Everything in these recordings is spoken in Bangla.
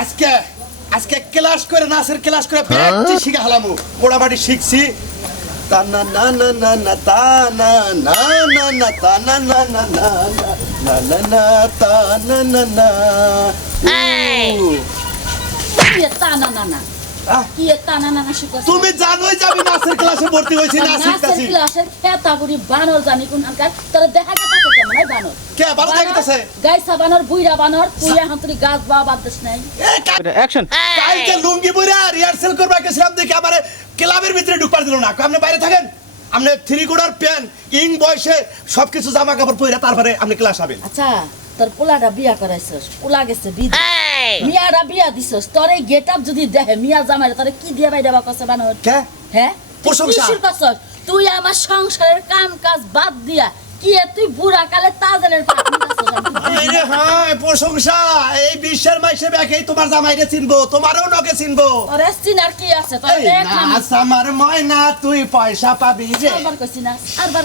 আজকে আজকে ক্লাস করে নাচের ক্লাস করে প্র্যাকটি শিখে হালামু মোটামুটি শিখছি তা না না না না না তা না না না না তা না না না না না না না তা না না না তুমি জানোই যে আমি নাচের ক্লাসে ভর্তি হয়েছি নাচের ক্লাসের খেতা বুড়ি বানর জানি কোন আনকার তোরা দেখা যাচ্ছে কেমন হয় বানর কে ভালো দেখাইতেছে গাইসা বানর বুইরা বানর তুই এখন তুই গাছ বা বাদছ নাই অ্যাকশন কালকে লুঙ্গি পরে রিহার্সাল করবা গেছিলাম দেখি আমারে ক্লাবের ভিতরে ঢুকবার দিল না আপনি বাইরে থাকেন আপনি থ্রি কোয়ার্টার প্যান্ট ইং বয়সে সবকিছু জামা কাপড় পরে তারপরে আপনি ক্লাস হবেন আচ্ছা তোর পোলাটা বিয়া করাইছস পোলা গেছে মিয়াটা বিয়া দিছস তোর এই গেটআপ যদি দেখে মিয়া জামাইরে তোরে কি দিয়া বাইরে বা কসে বানর কে হ্যাঁ প্রশংসা তুই আমার সংসারের কাম কাজ বাদ দিয়া কি তুই বুড়া কালে তাজেলের আরে হ্যাঁ প্রশংসা এই বিশ্বের মাইসে ব্যাকেই তোমার জামাইরে চিনবো তোমারও নকে চিনবো আরে চিনার কি আছে তোর দেখলাম আমার ময়না তুই পয়সা পাবি যে আরবার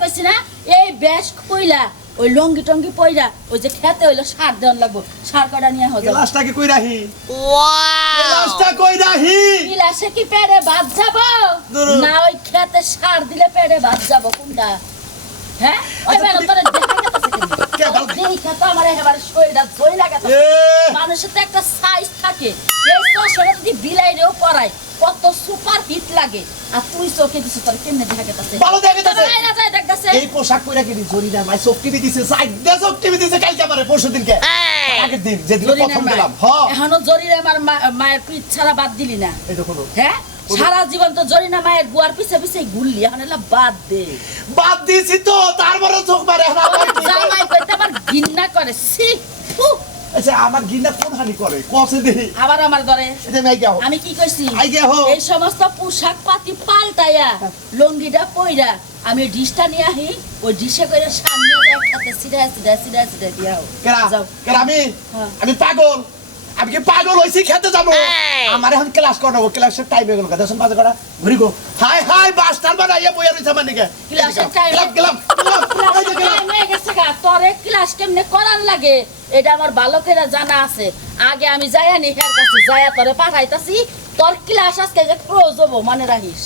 কইছি না এই বেশ কইলা ওই লঙ্গি টঙ্গি পয়রা ওই যে খেতে হইলো সার দেওয়ার লাগবো সার কটা নিয়ে হয়ে যাবে গ্লাসটাকে কই রাহি গ্লাসটা কই রাহি গ্লাসে কি পেড়ে ভাত যাব না ওই খেতে সার দিলে পেড়ে ভাত যাব কোনটা হ্যাঁ ওই বেলা তোরে দেখা গেছে দেই খেতে আমারে এবারে শরীরটা জয় লাগাতে মানুষের তো একটা সাইজ থাকে এই তো শরীর যদি বিলাইরেও পড়ায় কত সুপার হিট লাগে আর তুই চোখে দিছিস তোর কেমনে দেখা গেছে ভালো দেখা গেছে না যায় দেখতেছে এই পোশাক কইরা কি জরি না ভাই সব টিভি দিছে সাইডে সব টিভি দিছে কালকে আমারে পরশুদিন কে আগের দিন যেদিন প্রথম গেলাম হ্যাঁ এখনো জরিরে আমার মায়ের পিঠ ছাড়া বাদ দিলি না এই দেখো হ্যাঁ সারা জীবন তো জরিনা মায়ের গুয়ার পিছে পিছে ঘুরলি এখন এলা বাদ দে বাদ দিছি তো তারপরে চোখ মারে জামাই কইতে আবার ঘৃণা করে সি আচ্ছা আমার ঘৃণা কোন হানি করে কসে দেই আবার আমার ধরে এটা নাই গাও আমি কি কইছি আই গে হো এই সমস্ত পোশাক পাতি পাল্টায়া লঙ্গিটা পইরা আমি ডিশটা নিয়ে আহি ওই ডিশে করে সামনে যায় খাতে সিধা দিয়াও কেরা আমি পাগল আমি কি পাগল হইছি খেতে যাবো আমার এখন ক্লাস করাবো ক্লাসের টাইম হয়ে গেল দর্শন বাজে করা ঘুরি গো হাই হাই বাস্টার বানাইয়া বইয়া রইছে মানে কে ক্লাসের টাইম গেলাম গেছে গা তোরে ক্লাস কেমনে করার লাগে এটা আমার ভালো করে জানা আছে আগে আমি যাইয়া নি হের কাছে যাইয়া তোরে পাঠাইতাছি তোর ক্লাস আজকে যে ক্লোজ হবো মনে রাখিস